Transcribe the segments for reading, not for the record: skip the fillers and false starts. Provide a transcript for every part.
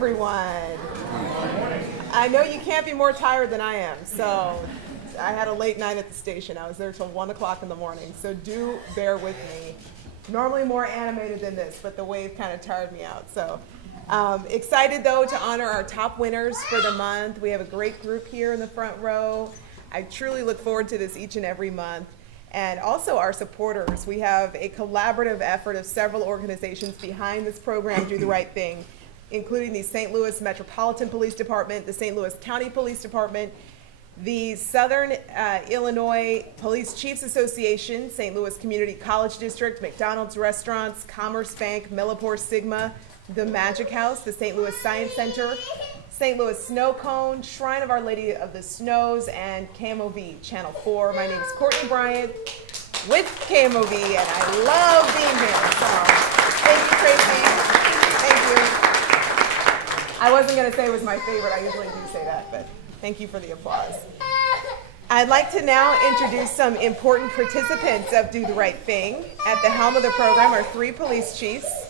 everyone. I know you can't be more tired than I am, so I had a late night at the station. I was there till 1 o'clock in the morning, so do bear with me. Normally more animated than this, but the wave kind of tired me out. So excited though to honor our top winners for the month. We have a great group here in the front row. I truly look forward to this each and every month. And also our supporters. We have a collaborative effort of several organizations behind this program, Do the Right Thing, including the St. Louis Metropolitan Police Department, the St. Louis County Police Department, the Southern Illinois Police Chiefs Association, St. Louis Community College District, McDonald's Restaurants, Commerce Bank, Millipore Sigma, the Magic House, the St. Louis Science Center, St. Louis Snow Cone, Shrine of Our Lady of the Snows, and KMOV Channel 4. My name is Courtney Bryant with KMOV, and I love being here. So thank you, Tracy. Thank you. I wasn't going to say it was my favorite. I usually do say that, but thank you for the applause. I'd like to now introduce some important participants of Do the Right Thing. At the helm of the program are 3 police chiefs.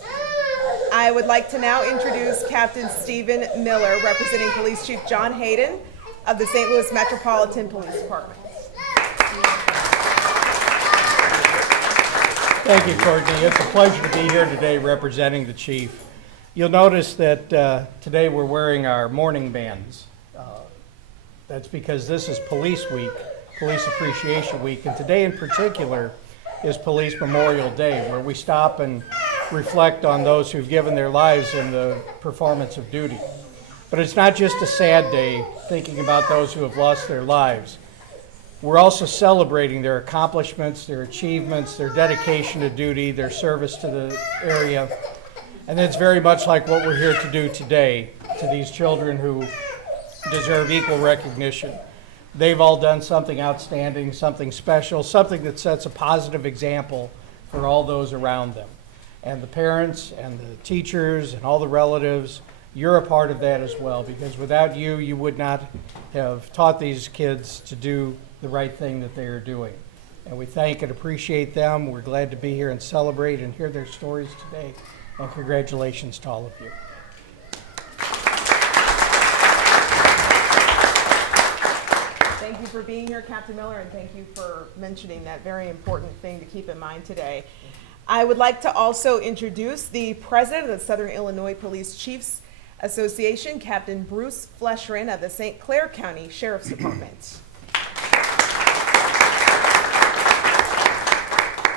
I would like to now introduce Captain Stephen Miller, representing Police Chief John Hayden of the St. Louis Metropolitan Police Department. Thank you, Courtney. It's a pleasure to be here today representing the chief. You'll notice that today we're wearing our mourning bands. That's because this is Police Week, Police Appreciation Week, and today in particular is Police Memorial Day, where we stop and reflect on those who've given their lives in the performance of duty. But it's not just a sad day thinking about those who have lost their lives. We're also celebrating their accomplishments, their achievements, their dedication to duty, their service to the area. And it's very much like what we're here to do today to these children who deserve equal recognition. They've all done something outstanding, something special, something that sets a positive example for all those around them. And the parents and the teachers and all the relatives, you're a part of that as well, because without you, you would not have taught these kids to do the right thing that they are doing. And we thank and appreciate them. We're glad to be here and celebrate and hear their stories today. And congratulations to all of you. Thank you for being here, Captain Miller, and thank you for mentioning that very important thing to keep in mind today. I would like to also introduce the president of the Southern Illinois Police Chiefs Association, Captain Bruce Fleshrin of the St. Clair County Sheriff's Department.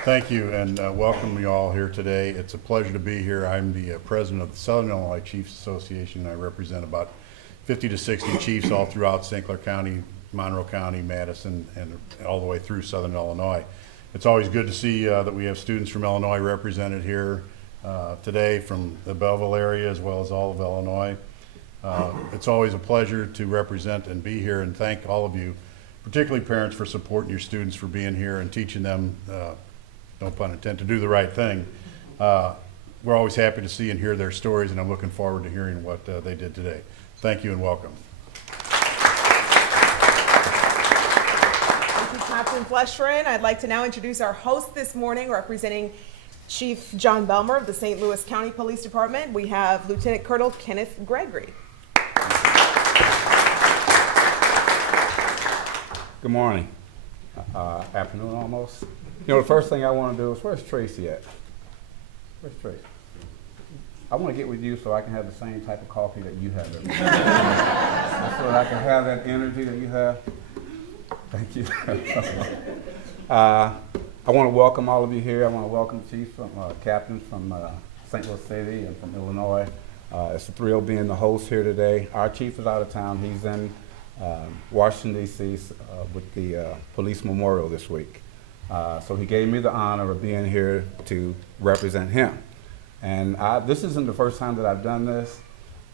Thank you, and welcome you all here today. It's a pleasure to be here. I'm the president of the Southern Illinois Chiefs Association. I represent about 50 to 60 chiefs all throughout St. Clair County, Monroe County, Madison, and all the way through Southern Illinois. It's always good to see that we have students from Illinois represented here today from the Belleville area as well as all of Illinois. It's always a pleasure to represent and be here, and thank all of you, particularly parents, for supporting your students, for being here and teaching them, no pun intended, to do the right thing. We're always happy to see and hear their stories, and I'm looking forward to hearing what they did today. Thank you and welcome. Captain Fleshrin. I'd like to now introduce our host this morning, representing Chief John Belmer of the St. Louis County Police Department. We have Lieutenant Colonel Kenneth Gregory. Good morning. Afternoon almost. You know, the first thing I want to do is, where's Tracy at? Where's Tracy? I want to get with you so I can have the same type of coffee that you have every day. So that I can have that energy that you have. Thank you. I want to welcome all of you here. I want to welcome chiefs, captains from St. Louis City and from Illinois. It's a thrill being the host here today. Our chief is out of town. He's in Washington, D.C. With the police memorial this week. So he gave me the honor of being here to represent him. And this isn't the first time that I've done this,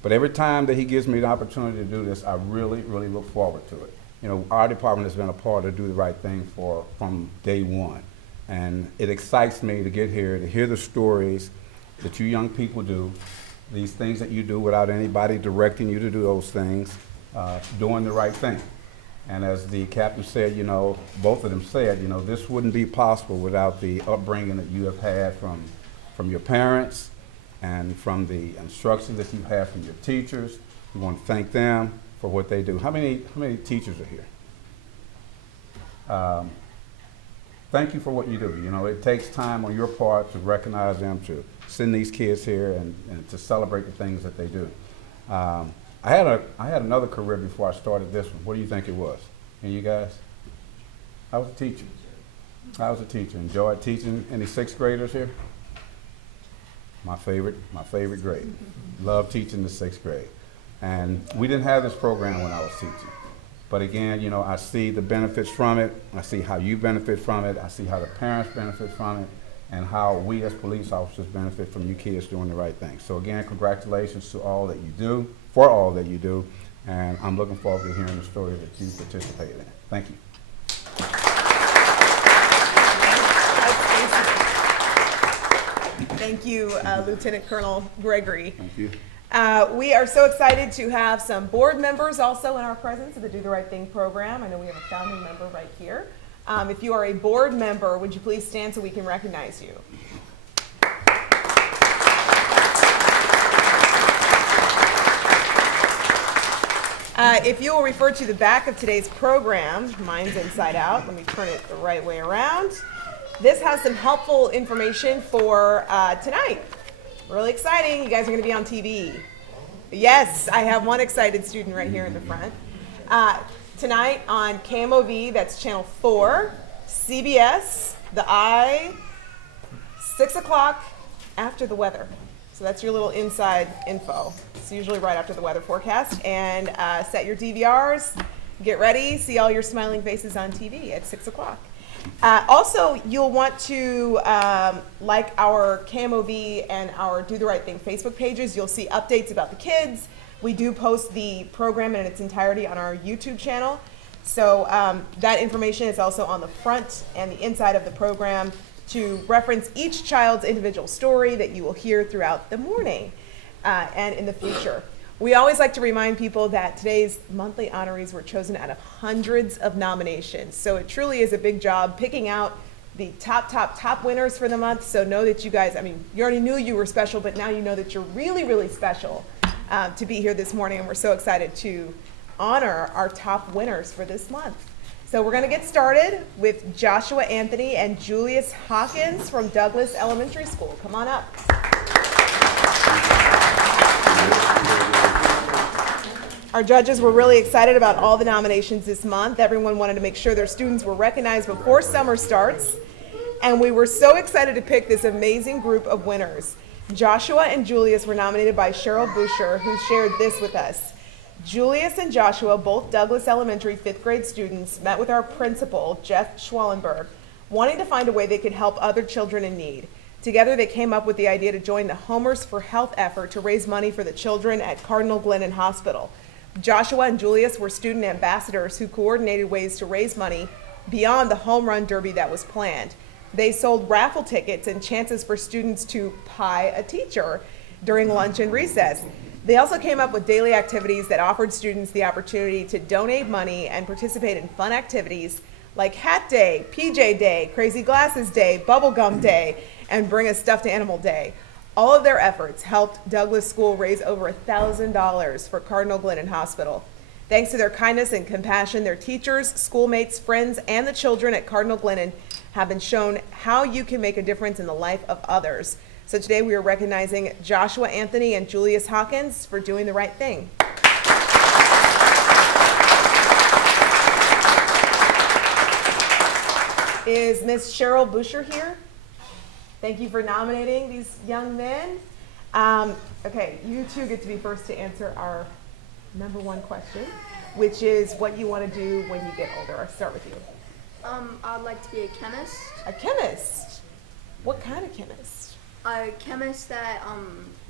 but every time that he gives me the opportunity to do this, I really, really look forward to it. You know, our department has been a part of Do the Right Thing from day one. And it excites me to get here, to hear the stories that you young people do, these things that you do without anybody directing you to do those things, doing the right thing. And as the captain said, you know, both of them said, you know, this wouldn't be possible without the upbringing that you have had from your parents, and from the instructions that you have from your teachers. We want to thank them for what they do. How many teachers are here? Thank you for what you do. You know, it takes time on your part to recognize them, to send these kids here and to celebrate the things that they do. I had another career before I started this one. What do you think it was? And you guys? I was a teacher. Enjoyed teaching. Any sixth graders here? My favorite grade. Love teaching the sixth grade. And we didn't have this program when I was teaching. But again, you know, I see the benefits from it. I see how you benefit from it. I see how the parents benefit from it, and how we as police officers benefit from you kids doing the right thing. So again, congratulations to all that you do, for all that you do, and I'm looking forward to hearing the story that you participated in. Thank you. Thank you, Lieutenant Colonel Gregory. Thank you. We are so excited to have some board members also in our presence of the Do the Right Thing program. I know we have a founding member right here. If you are a board member, would you please stand so we can recognize you? If you will refer to the back of today's program, mine's inside out, let me turn it the right way around. This has some helpful information for tonight. Really exciting, you guys are gonna be on TV. Yes, I have one excited student right here in the front. Tonight on KMOV, that's channel 4, CBS, the Eye, 6 o'clock after the weather. So that's your little inside info. It's usually right after the weather forecast. And set your DVRs, get ready, see all your smiling faces on TV at 6 o'clock. Also, you'll want to like our KMOV and our Do the Right Thing Facebook pages. You'll see updates about the kids. We do post the program in its entirety on our YouTube channel. So that information is also on the front and the inside of the program to reference each child's individual story that you will hear throughout the morning and in the future. We always like to remind people that today's monthly honorees were chosen out of hundreds of nominations. So it truly is a big job picking out the top winners for the month. So know that you guys, I mean, you already knew you were special, but now you know that you're really, really special to be here this morning. And we're so excited to honor our top winners for this month. So we're gonna get started with Joshua Anthony and Julius Hawkins from Douglas Elementary School. Come on up. Our judges were really excited about all the nominations this month. Everyone wanted to make sure their students were recognized before summer starts. And we were so excited to pick this amazing group of winners. Joshua and Julius were nominated by Cheryl Boucher, who shared this with us. Julius and Joshua, both Douglas Elementary 5th grade students, met with our principal, Jeff Schwallenberg, wanting to find a way they could help other children in need. Together, they came up with the idea to join the Homers for Health effort to raise money for the children at Cardinal Glennon Hospital. Joshua and Julius were student ambassadors who coordinated ways to raise money beyond the home run derby that was planned. They sold raffle tickets and chances for students to pie a teacher during lunch and recess. They also came up with daily activities that offered students the opportunity to donate money and participate in fun activities like Hat Day, PJ Day, Crazy Glasses Day, Bubblegum Day, and Bring a Stuffed Animal Day. All of their efforts helped Douglas School raise over $1,000 for Cardinal Glennon Hospital. Thanks to their kindness and compassion, their teachers, schoolmates, friends, and the children at Cardinal Glennon have been shown how you can make a difference in the life of others. So today we are recognizing Joshua Anthony and Julius Hawkins for doing the right thing. Is Miss Cheryl Boucher here? Thank you for nominating these young men. Okay, you two get to be first to answer our number one question, which is what you want to do when you get older. I'll start with you. I'd like to be a chemist. A chemist? What kind of chemist? A chemist that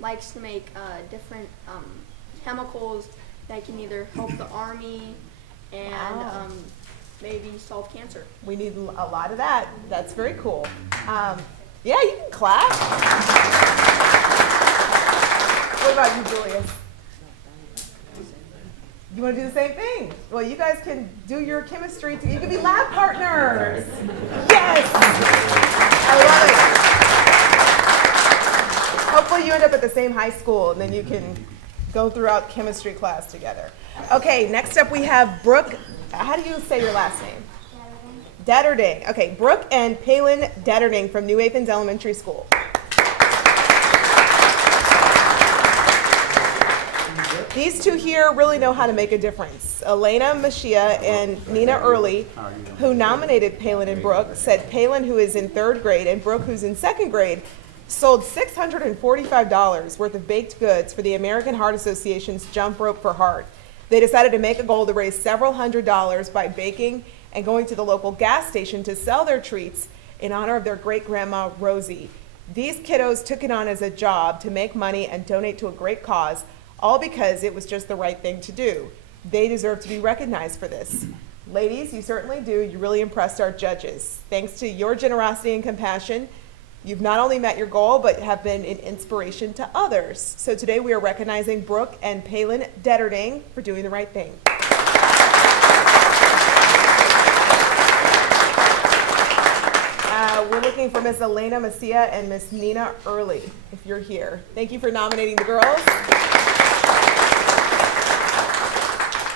likes to make different chemicals that can either help the army and Wow. maybe solve cancer. We need a lot of that. That's very cool. Yeah, you can clap. What about you, Julius? You want to do the same thing? Well, you guys can do your chemistry. You can be lab partners. Yes! I love it. Hopefully Hopefully you end up at the same high school, and then you can go throughout chemistry class together. Okay, next up we have Brooke. How do you say your last name? Detterding. Okay, Brooke and Palin Detterding from New Athens Elementary School. These two here really know how to make a difference. Elena Machia and Nina Early, who nominated Palin and Brooke, said Palin, who is in 3rd grade, and Brooke, who's in 2nd grade, sold $645 worth of baked goods for the American Heart Association's Jump Rope for Heart. They decided to make a goal to raise several $100s by baking and going to the local gas station to sell their treats in honor of their great-grandma, Rosie. These kiddos took it on as a job to make money and donate to a great cause, all because it was just the right thing to do. They deserve to be recognized for this. Ladies, you certainly do. You really impressed our judges. Thanks to your generosity and compassion, you've not only met your goal, but have been an inspiration to others. So today we are recognizing Brooke and Palin Detterding for doing the right thing. We're looking for Miss Elena Macia and Miss Nina Early, if you're here. Thank you for nominating the girls.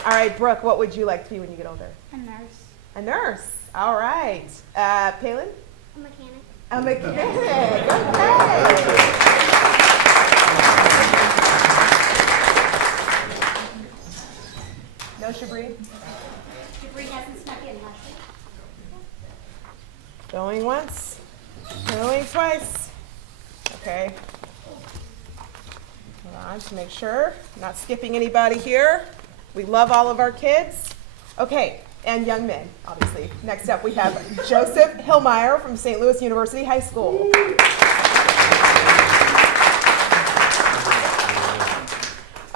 All right, Brooke, what would you like to be when you get older? A nurse. A nurse. All right. Palin? A mechanic. A mechanic. Okay. No Shabri? Shabri hasn't snuck in, has she? Going once, going twice. Okay. Hold on to make sure. Not skipping anybody here. We love all of our kids. Okay, and young men, obviously. Next up, we have Joseph Hillmeyer from St. Louis University High School.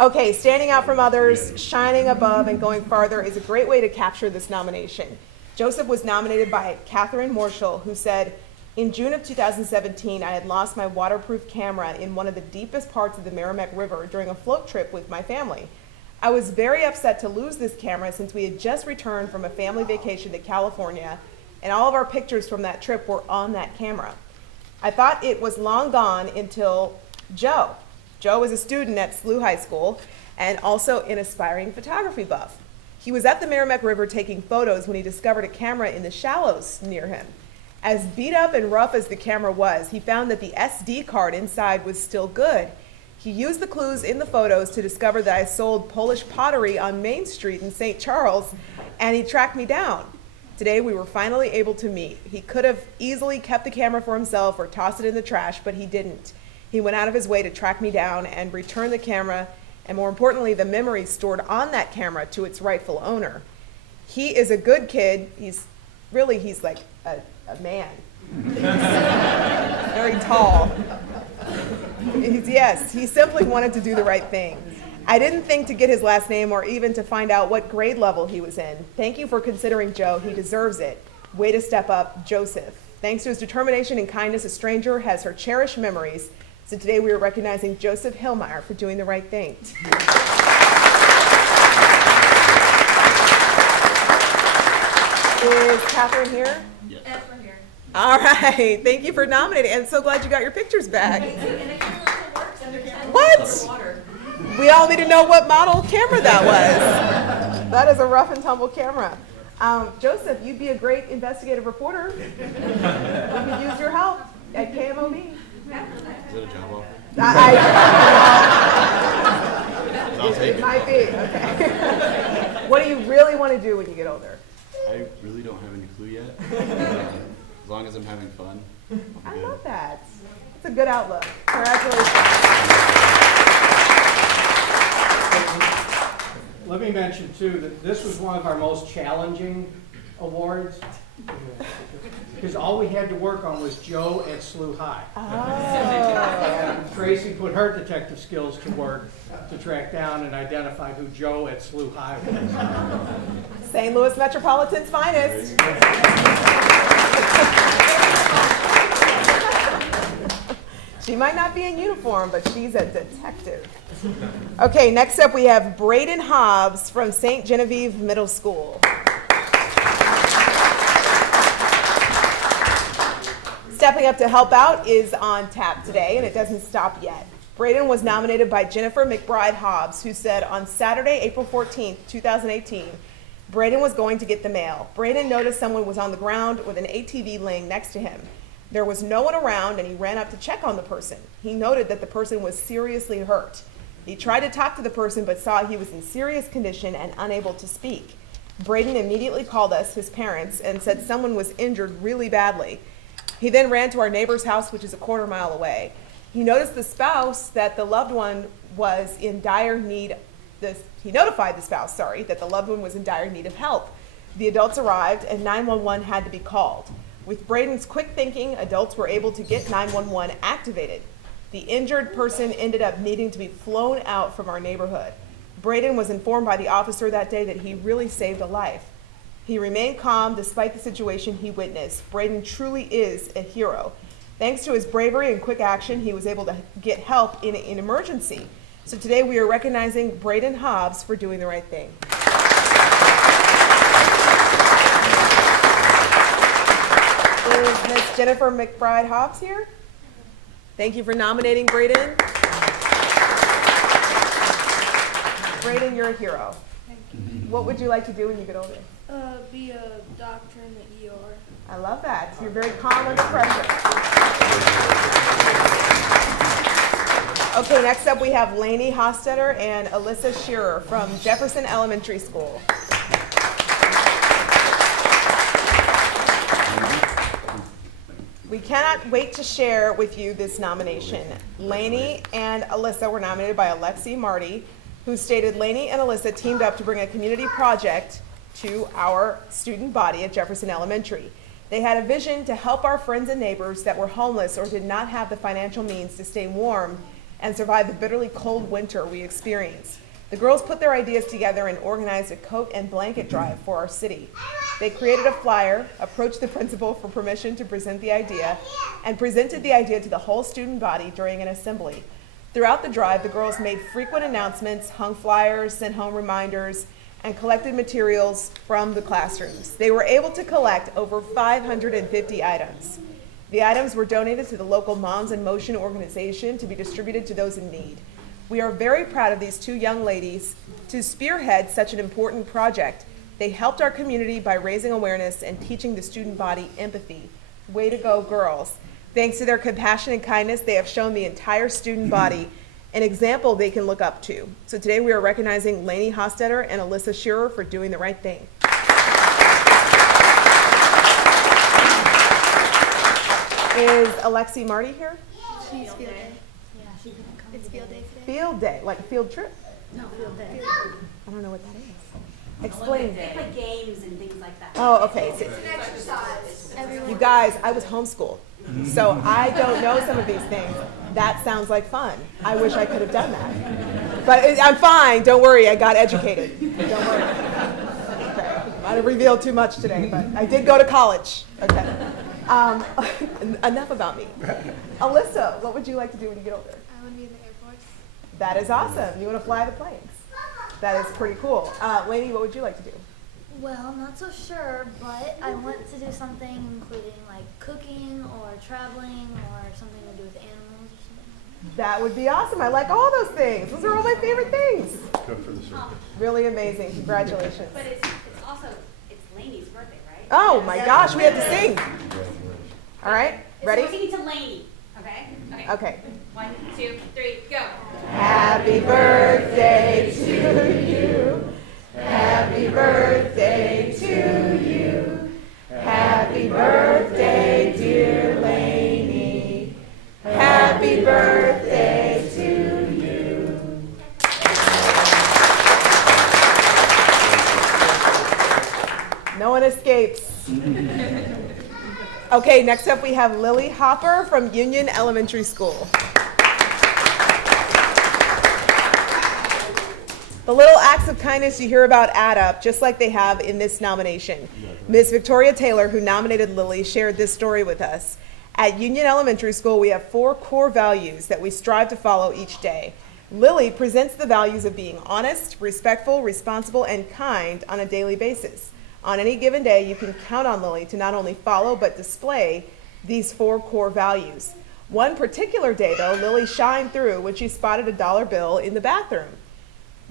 Okay, standing out from others, shining above, and going farther is a great way to capture this nomination. Joseph was nominated by Catherine Marshall, who said, in June of 2017, I had lost my waterproof camera in one of the deepest parts of the Merrimack River during a float trip with my family. I was very upset to lose this camera since we had just returned from a family vacation to California, and all of our pictures from that trip were on that camera. I thought it was long gone until Joe. Joe was a student at SLU High School and also an aspiring photography buff. He was at the Merrimack River taking photos when he discovered a camera in the shallows near him. As beat up and rough as the camera was, he found that the SD card inside was still good. He used the clues in the photos to discover that I sold Polish pottery on Main Street in St. Charles, and he tracked me down. Today we were finally able to meet. He could have easily kept the camera for himself or tossed it in the trash, but he didn't. He went out of his way to track me down and return the camera, and more importantly, the memories stored on that camera to its rightful owner. He is a good kid. He's like a man. Very tall. Yes, he simply wanted to do the right thing. I didn't think to get his last name or even to find out what grade level he was in. Thank you for considering Joe. He deserves it. Way to step up, Joseph. Thanks to his determination and kindness, a stranger has her cherished memories. So today we are recognizing Joseph Hillmeyer for doing the right thing. Is Catherine here? Yes. We're here. All right. Thank you for nominating. I'm so glad you got your pictures back. What? We all need to know what model camera that was. That is a rough and tumble camera. Joseph, you'd be a great investigative reporter. We could use your help at KMOV. Is it a job offer? I'll take it. Might be. Okay. What do you really want to do when you get older? I really don't have any clue yet. As long as I'm having fun. I love that. It's a good outlook. Congratulations. Let me mention too that this was one of our most challenging awards because all we had to work on was Joe at SLU High. Oh. And Tracy put her detective skills to work to track down and identify who Joe at SLU High was. St. Louis Metropolitan's finest. She might not be in uniform, but she's a detective. Okay, next up we have Braden Hobbs from St. Genevieve Middle School. Stepping up to help out is on tap today, and it doesn't stop yet. Braden was nominated by Jennifer McBride Hobbs, who said on Saturday, April 14th, 2018, Braden was going to get the mail. Braden noticed someone was on the ground with an ATV laying next to him. There was no one around, and he ran up to check on the person. He noted that the person was seriously hurt. He tried to talk to the person, but saw he was in serious condition and unable to speak. Braden immediately called us, his parents, and said someone was injured really badly. He then ran to our neighbor's house, which is a quarter mile away. He noticed the spouse that the loved one was in dire need. He notified the spouse, that the loved one was in dire need of help. The adults arrived, and 911 had to be called. With Braden's quick thinking, adults were able to get 911 activated. The injured person ended up needing to be flown out from our neighborhood. Braden was informed by the officer that day that he really saved a life. He remained calm despite the situation he witnessed. Braden truly is a hero. Thanks to his bravery and quick action, he was able to get help in an emergency. So today we are recognizing Braden Hobbs for doing the right thing. Is Miss Jennifer McBride Hobbs here? Thank you for nominating Braden. Braden, you're a hero. Thank you. What would you like to do when you get older? Be a doctor in the ER. I love that. You're very calm under pressure. Okay, next up we have Laney Hostetter and Alyssa Shearer from Jefferson Elementary School. We cannot wait to share with you this nomination. Laney and Alyssa were nominated by Alexi Marty, who stated Laney and Alyssa teamed up to bring a community project to our student body at Jefferson Elementary. They had a vision to help our friends and neighbors that were homeless or did not have the financial means to stay warm and survive the bitterly cold winter we experienced. The girls put their ideas together and organized a coat and blanket drive for our city. They created a flyer, approached the principal for permission to present the idea, and presented the idea to the whole student body during an assembly. Throughout the drive, the girls made frequent announcements, hung flyers, sent home reminders, and collected materials from the classrooms. They were able to collect over 550 items. The items were donated to the local Moms in Motion organization to be distributed to those in need. We are very proud of these two young ladies to spearhead such an important project. They helped our community by raising awareness and teaching the student body empathy. Way to go, girls. Thanks to their compassion and kindness, they have shown the entire student body an example they can look up to. So today we are recognizing Laney Hostetter and Alyssa Shearer for doing the right thing. Is Alexi Marty here? She's field day. It's field day today. Field day, like a field trip? No, field day. I don't know what that is. Explain. They play games and things like that. Oh, okay. So, It's an exercise. you guys, I was homeschooled, so I don't know some of these things. That sounds like fun. I wish I could have done that. But I'm fine. Don't worry. I got educated. Don't worry. Okay. Might have revealed too much today, but I did go to college. Okay. Enough about me. Alyssa, what would you like to do when you get older? I want to be in the Air Force. That is awesome. You want to fly the planes. That is pretty cool. Laney, what would you like to do? Well, not so sure, but I want to do something including like cooking or traveling or something to do with animals or something. That would be awesome. I like all those things. Those are all my favorite things. Good for the circus. Really amazing. Congratulations. But it's also, it's Laney's birthday, right? Oh my gosh, we have to sing. Congratulations. All right, ready? So we're singing to Laney, okay? Okay. 1, 2, 3, go. Happy birthday to you. Happy birthday to you. Happy birthday, dear Laney. Happy birthday to you. No one escapes. Okay, next up we have Lily Hopper from Union Elementary School. The little acts of kindness you hear about add up, just like they have in this nomination. Ms. Victoria Taylor, who nominated Lily, shared this story with us. At Union Elementary School, we have 4 core values that we strive to follow each day. Lily presents the values of being honest, respectful, responsible, and kind on a daily basis. On any given day, you can count on Lily to not only follow but display these 4 core values. One particular day, though, Lily shined through when she spotted a dollar bill in the bathroom.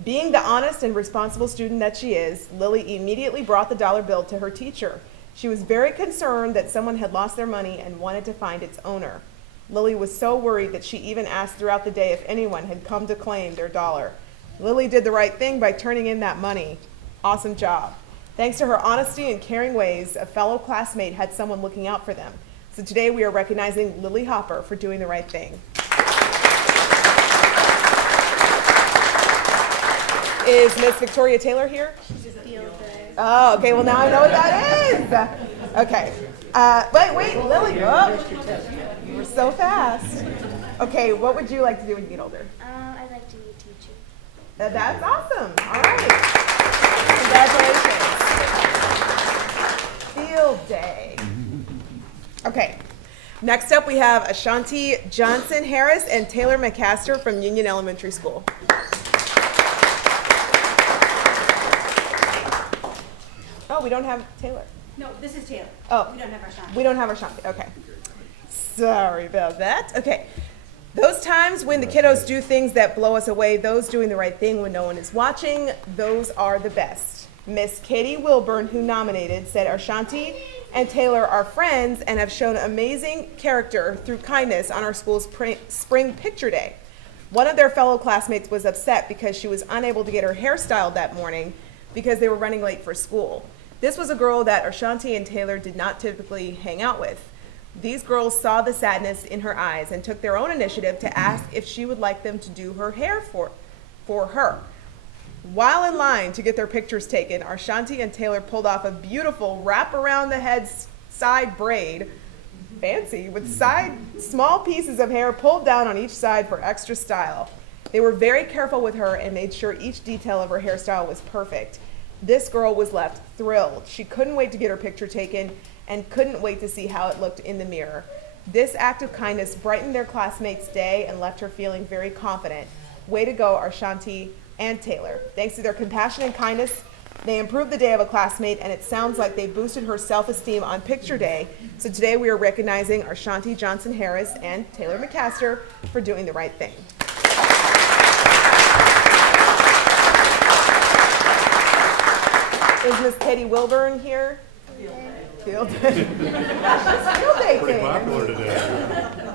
Being the honest and responsible student that she is, Lily immediately brought the dollar bill to her teacher. She was very concerned that someone had lost their money and wanted to find its owner. Lily was so worried that she even asked throughout the day if anyone had come to claim their dollar. Lily did the right thing by turning in that money. Awesome job. Thanks to her honesty and caring ways, a fellow classmate had someone looking out for them. So today we are recognizing Lily Hopper for doing the right thing. Is Miss Victoria Taylor here? Oh, okay, well now I know what that is. Okay, wait, Lily, oh, you were so fast. Okay, what would you like to do when you get older? I'd like to be a teacher. That's awesome, all right. Congratulations. Field day. Okay, next up we have Ashanti Johnson Harris and Taylor McCaster from Union Elementary School. Oh, we don't have Taylor. No, this is Taylor. Oh. We don't have our shot. We don't have Ashanti, okay. Sorry about that. Okay, those times when the kiddos do things that blow us away, those doing the right thing when no one is watching, those are the best. Miss Katy Wilburn, who nominated, said Ashanti and Taylor are friends and have shown amazing character through kindness on our school's spring picture day. One of their fellow classmates was upset because she was unable to get her hair styled that morning because they were running late for school. This was a girl that Ashanti and Taylor did not typically hang out with. These girls saw the sadness in her eyes and took their own initiative to ask if she would like them to do her hair for her. While in line to get their pictures taken, Ashanti and Taylor pulled off a beautiful wrap around the head side braid, fancy, with small pieces of hair pulled down on each side for extra style. They were very careful with her and made sure each detail of her hairstyle was perfect. This girl was left thrilled. She couldn't wait to get her picture taken and couldn't wait to see how it looked in the mirror. This act of kindness brightened their classmates' day and left her feeling very confident. Way to go, Ashanti and Taylor. Thanks to their compassion and kindness, they improved the day of a classmate, and it sounds like they boosted her self-esteem on picture day. So today we are recognizing Ashanti Johnson Harris and Taylor McCaster for doing the right thing. Is Miss Katy Wilburn here? Field day. Field day Pretty thing. popular today.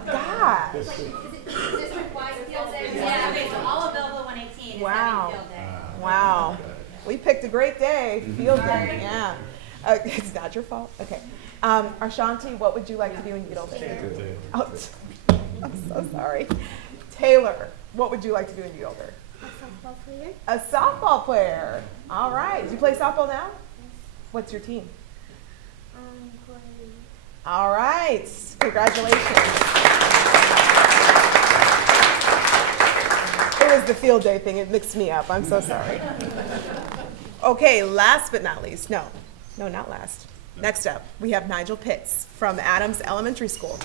Gosh. District-wide field day. Yeah, okay, so all of Belleville 118 is Wow. having field day. Wow. We picked a great day. Field day. Yeah. It's not your fault. Okay. Ashanti, what would you like to do when you get older? Oh, I'm so sorry. Taylor, what would you like to do when you get older? A softball player. A softball player. All right. Do you play softball now? What's your team? Play. All right. Congratulations. It was the field day thing. It mixed me up. I'm so sorry. Okay, last but not least. No, not last. Next up, we have Nigel Pitts from Adams Elementary School.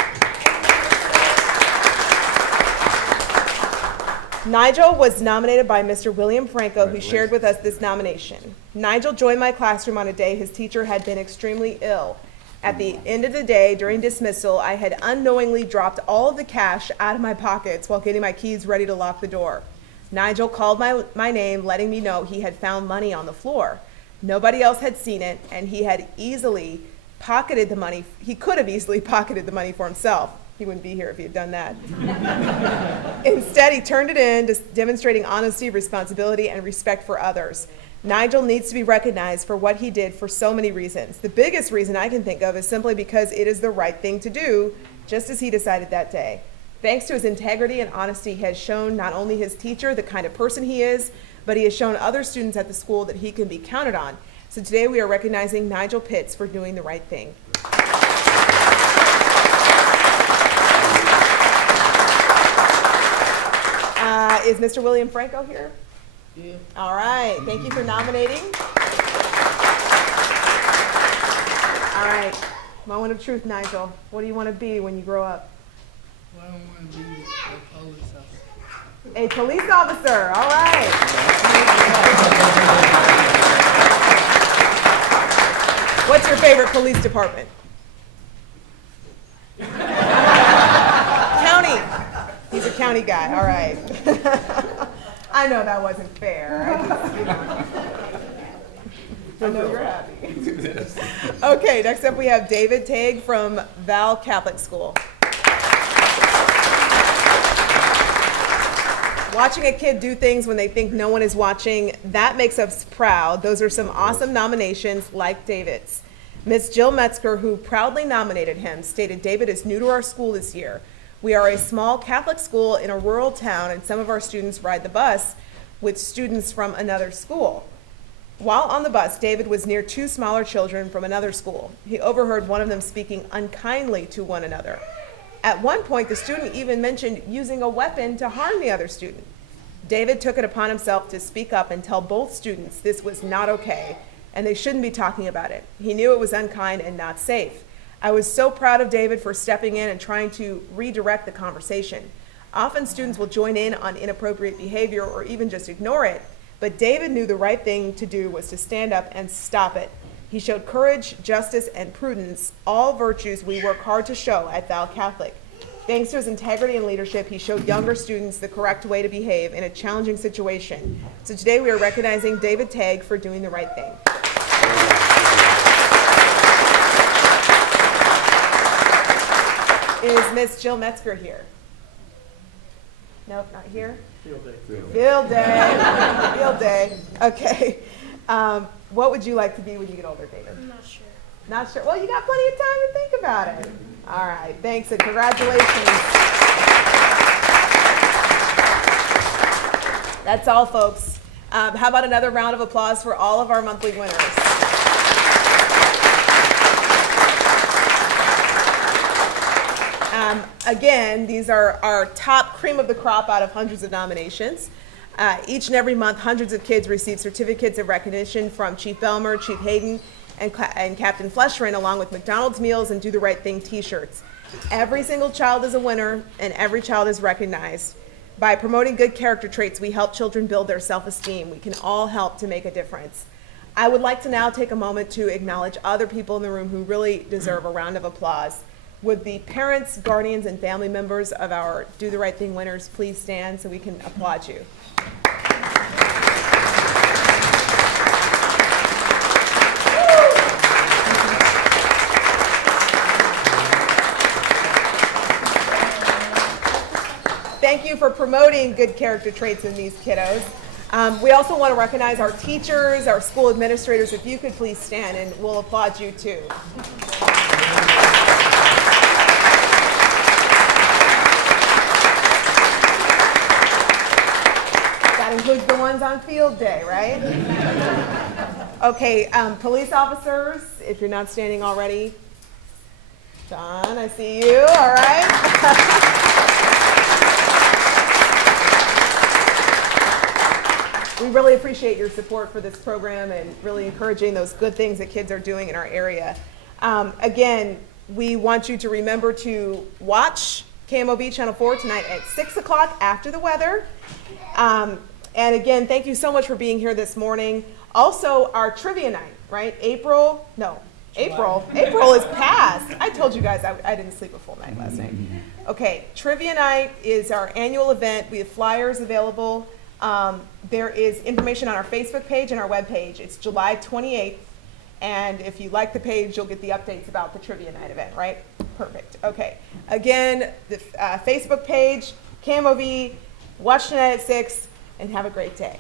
Nigel was nominated by Mr. William Franco, who shared with us this nomination. Nigel joined my classroom on a day his teacher had been extremely ill. At the end of the day, during dismissal, I had unknowingly dropped all of the cash out of my pockets while getting my keys ready to lock the door. Nigel called my name, letting me know he had found money on the floor. Nobody else had seen it, and he had easily pocketed the money. He could have easily pocketed the money for himself. He wouldn't be here if he had done that. Instead, he turned it in, demonstrating honesty, responsibility, and respect for others. Nigel needs to be recognized for what he did for so many reasons. The biggest reason I can think of is simply because it is the right thing to do, just as he decided that day. Thanks to his integrity and honesty, he has shown not only his teacher the kind of person he is, but he has shown other students at the school that he can be counted on. So today we are recognizing Nigel Pitts for doing the right thing. Is Mr. William Franco here? Yeah. All right, thank you for nominating. All right, moment of truth, Nigel. What do you want to be when you grow up? Well, I want to be a police officer. A police officer, all right. What's your favorite police department? county guy, all right. I know that wasn't fair. I know you're happy. Okay, next up we have David Tague from Val Catholic School. Watching a kid do things when they think no one is watching, that makes us proud. Those are some awesome nominations like David's. Miss Jill Metzger, who proudly nominated him, stated, "David is new to our school this year. We are a small Catholic school in a rural town, and some of our students ride the bus with students from another school. While on the bus, David was near two smaller children from another school. He overheard one of them speaking unkindly to one another. At one point, the student even mentioned using a weapon to harm the other student. David took it upon himself to speak up and tell both students this was not okay, and they shouldn't be talking about it. He knew it was unkind and not safe. I was so proud of David for stepping in and trying to redirect the conversation. Often students will join in on inappropriate behavior or even just ignore it, but David knew the right thing to do was to stand up and stop it. He showed courage, justice, and prudence, all virtues we work hard to show at Val Catholic. Thanks to his integrity and leadership, he showed younger students the correct way to behave in a challenging situation. So today we are recognizing David Tague for doing the right thing." Is Miss Jill Metzger here? Nope, not here? Field day. Field day. Field day. Okay. What would you like to be when you get older, David? I'm not sure. Not sure. Well, you got plenty of time to think about it. All right. Thanks and congratulations. That's all, folks. How about another round of applause for all of our monthly winners? Again, these are our top cream of the crop out of hundreds of nominations. Each and every month, hundreds of kids receive certificates of recognition from Chief Belmer, Chief Hayden, and Captain Fleshrin, along with McDonald's meals and Do the Right Thing t-shirts. Every single child is a winner, and every child is recognized. By promoting good character traits, we help children build their self-esteem. We can all help to make a difference. I would like to now take a moment to acknowledge other people in the room who really deserve a round of applause. Would the parents, guardians, and family members of our Do the Right Thing winners please stand so we can applaud you? Thank you for promoting good character traits in these kiddos. We also want to recognize our teachers, our school administrators. If you could please stand, and we'll applaud you too. That includes the ones on field day, right? Okay, police officers, if you're not standing already. John, I see you, all right. We really appreciate your support for this program and really encouraging those good things that kids are doing in our area. Again, we want you to remember to watch KMOV Channel 4 tonight at 6 o'clock after the weather. And again, thank you so much for being here this morning. Also, our trivia night, right? April is past. I told you guys I didn't sleep a full night last night. Okay, trivia night is our annual event. We have flyers available. There is information on our Facebook page and our webpage. It's July 28th. And if you like the page, you'll get the updates about the trivia night event, right? Perfect. Okay. Again, the Facebook page, KMOV, watch tonight at 6, and have a great day.